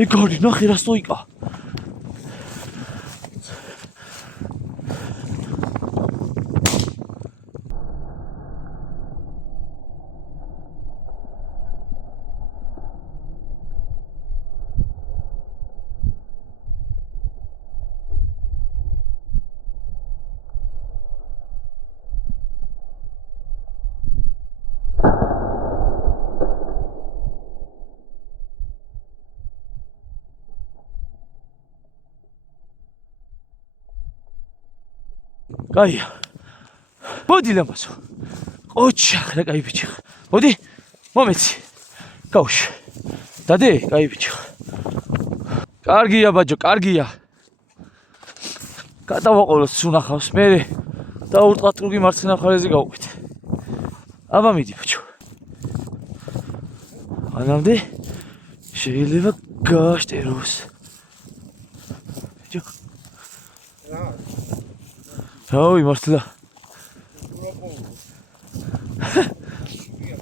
ეგარი ნახე რა სტოიკა. Кайя. Моდი лямбасо. ოჩახ რა кай ბიჭი. მოდი. მომეცი. გაუშვი. დადე, кай ბიჭი. კარგია ბაჭო, კარგია. გადავაყოლოს სუნახავს მე. დაურტყათ რუგი მარცხენა მხარეზე გავყვეთ. აბა მიდი ბიჭო. ანამდე შეიძლება გააშტეროს. ბიჭო. Ой, მართლა.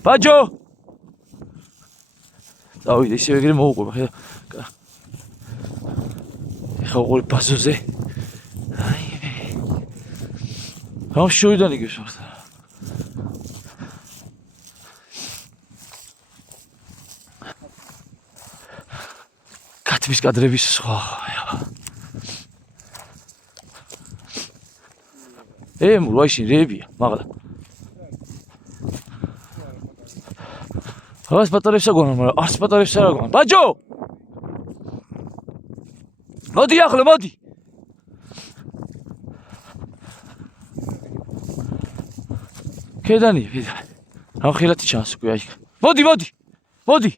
ბაჯო. დავიდე ისე ეგრე მოუყვება, ხედა. ეხა უყური ბაზოზე. აი. რა შევიდან იგებს მართლა. კატვის კადრების სხვა. ვაიში რეებია, მაგალა. არც პატარებს აგონა, მაგრამ არც პატარებს არ აგონა. ბაჯო! მოდი ახლა, მოდი. კედანია, კედანი. რა ხელათი ჩანს უკვე აი. მოდი, მოდი. მოდი.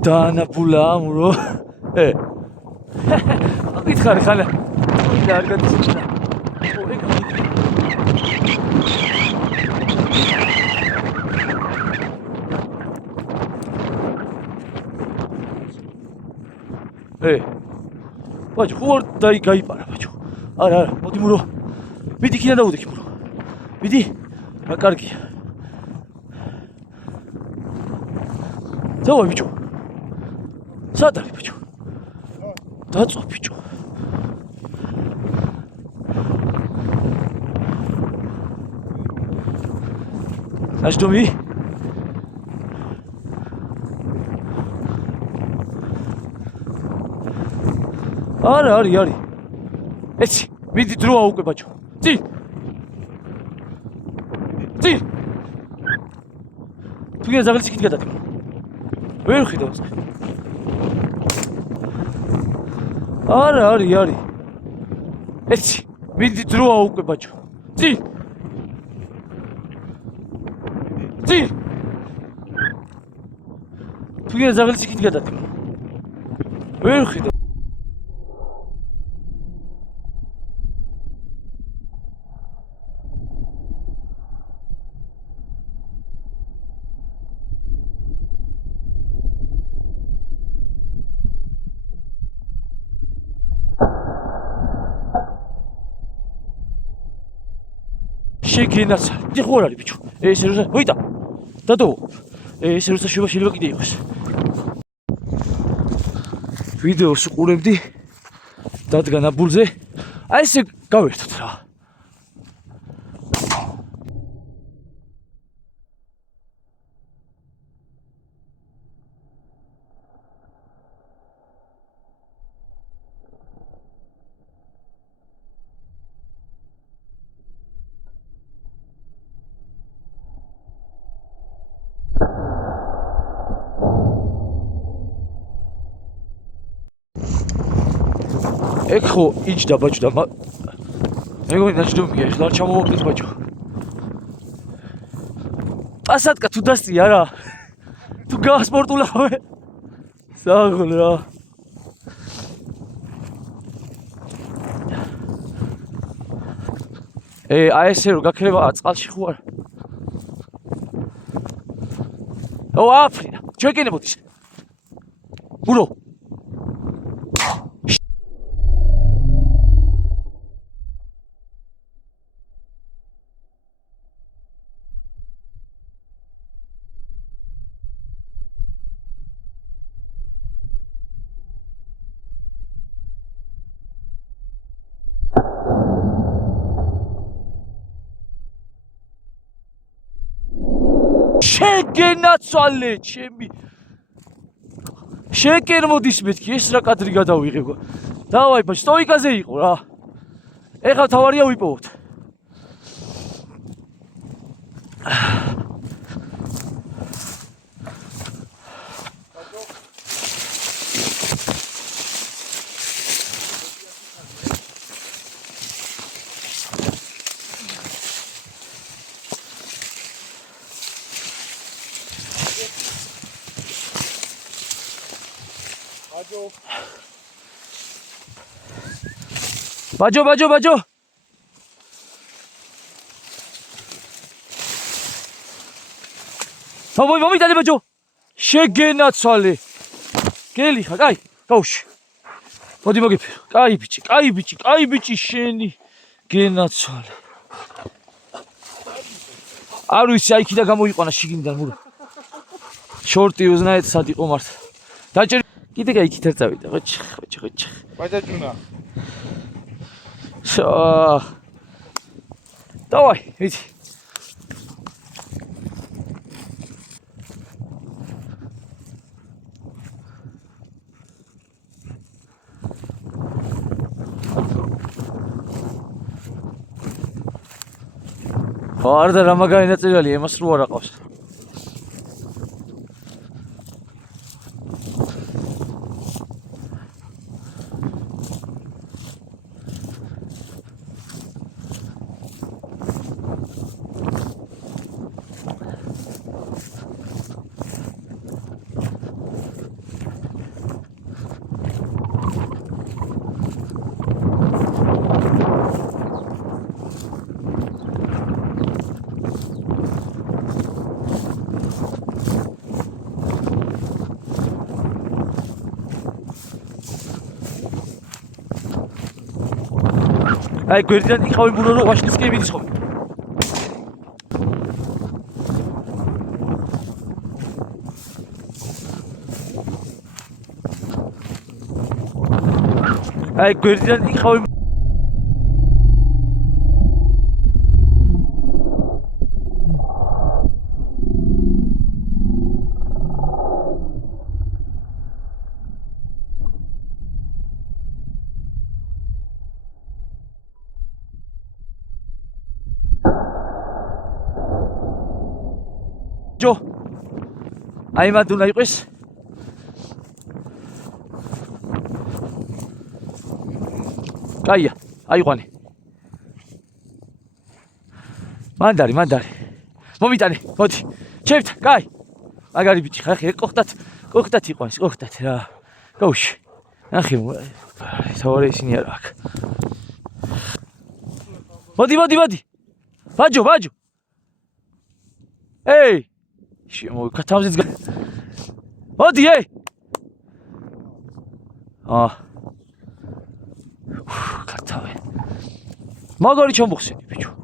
დანაბულა ამურო. აკითხარი ხანა. და არ გადასწრა. ბაჭო, ხوار გაიპარა ბაჭო. არა, მოდი მურო. მიდი კიდე დავუდექი მურო. მიდი. რა კარგია. ზავა ბიჭო. სად არის ბიჭო? დაწვა ბიჭო. ნაშდომი? არა, არის. ეცი, მიდი დროა უკვე ბაჭო. წინ. წინ. თუ გინდა ზაღლის იქით გადადი. ვერ ხედავს. არა, არის. ეცი, მიდი დროა უკვე ბაჭო. წინ. წინ. თუ გინდა ზაღლის იქით გადადი. ვერ ხედავს. შეგენაცა. დი ხო არის ბიჭო. ეს როცა ვიდა. დადო. ეს როცა შეიძლება კიდე იყოს. ვიდეოს უყურებდი. დადგა ნაბულზე. აი ესე გავერთოთ რა. ეგ ხო იჯდა ბაჭო და მეგონი ნაჭდომია ეხლა არ ჩამოვაგდეთ ბაჭო. პასატკა თუ დასწი არა. თუ გასპორტულავე. საღოლ რა. აი ესე რომ გაქრება წყალში ხო არა. აფრინა, ჩვენკენებოდის. ურო. შეგენაცვალე ჩემი შეკერ მოდის მეთქი ეს რა კადრი გადავიღებ დავაი ბაჭ სტოიკაზე იყო რა ეხლა თავარია ვიპოვოთ 바죠 몸이 달려봐줘 쉐게나철리 겔리가 까이 가우시 어디 먹게 까이 비치 셴니 게나철리 아루시 아이키다 გამოიყვანა შიგინიდან მურა შორტი უზნაეთ სად იყო მართლა დაჭერ კიდე გაიქით არ წავიდა ხოჭ ბაჭაჭუნა давай иди არ და რა მაგარი ნაწილია იმას რო არ აყავს აი გვერდიდან იყავი მურო რომ ვაშლის კი მიდის ხოლმე აი გვერდიდან იყავი 줘. 아이만 누나 이거 있어. 가이야. 아이고 하네. 만다리. 몸이 다네. 어디? 챕터 가이. 아가리 비치 가게 꼭딱 이거 있어. 꼭딱. 야. 가우시. 아ኺ 뭐. 서울에 신이야. 어디. 봐줘. 에이. 뭐 카타우스 어디 해? 카타우에 마가리 처음 먹었어요 비주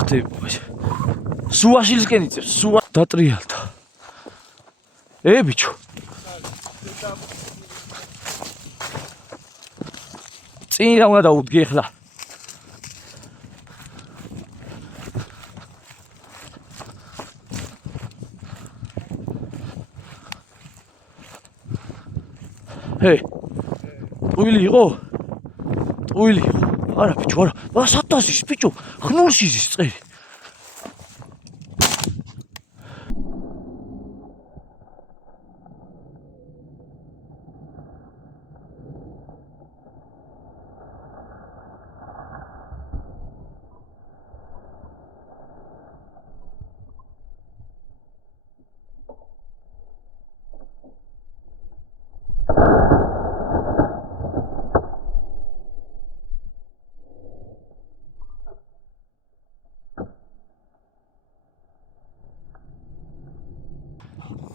그때 수아실스케니 수아 다트리알다 비주 찐이랑 하나 우드게 해라 헤이 ტყუილი იყო არა ბიჭო არა სათასის ბიჭო ხნულში ის წერი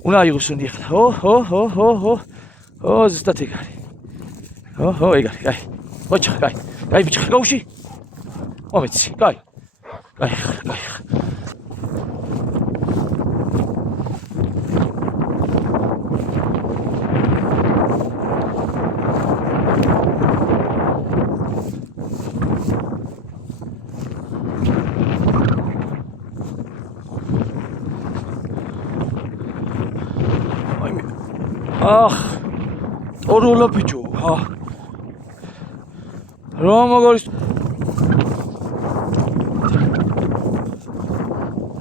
უნდა აიღოს ნი ახლა ო ზუსტად ეგ არის ეგ არის კაი მოჩა კაი ბიჭო გაუში მომეცი კაი ახ ტოროლა ბიჭო რა მაგარი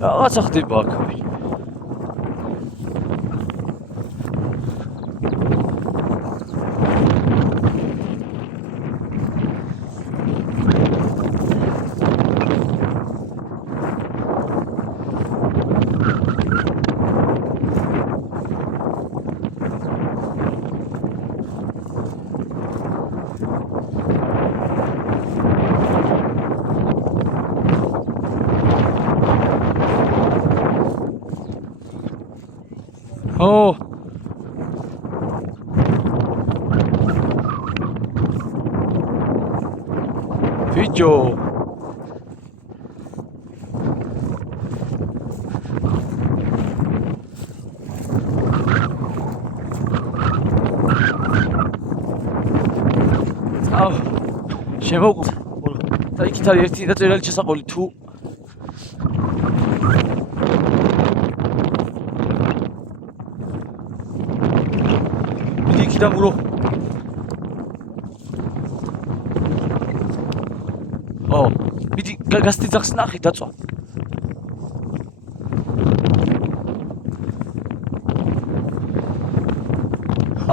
რაღაცა ხდება აქ ო ბიჭო შემოგვ და იქით არის ერთი დაწერილი შესაყოლი თუ იქით ამურო ო მიდი გასტი ძახს ნახე დაწვა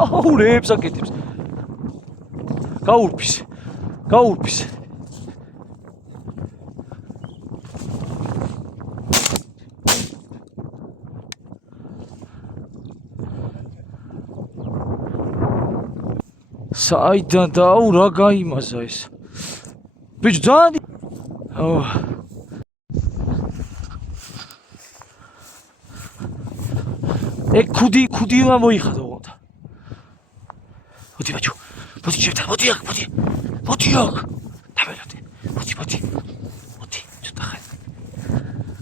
აურებს აკეთებს გაურბის საიდან დაუ რა გაიმაზა ეს ბიჭო ძალიან ქუდი მოიხადო უნდა მოდი ბიჭო მოდი შევდა მოდი აქ დაველოდე მოდი ცოტა ხანი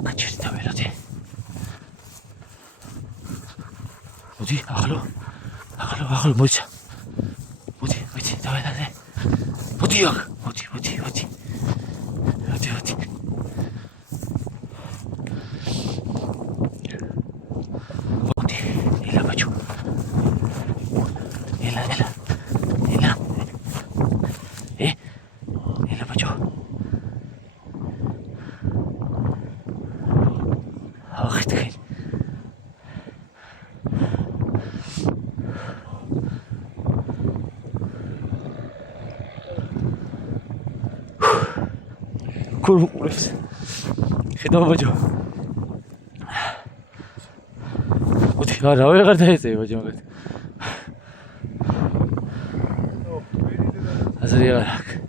კაჩერი დაველოდე მოდი ახლა მოიცა მოდი დაველოდე მოდი აქ მოდი ელა ბიჭო ელა ბიჭო ახ თქვენ კურყურებს ხედავ ბიჭო მოდი რა ვეღარ დაეწევი ბიჭო მაგათ აზრი არ აქვს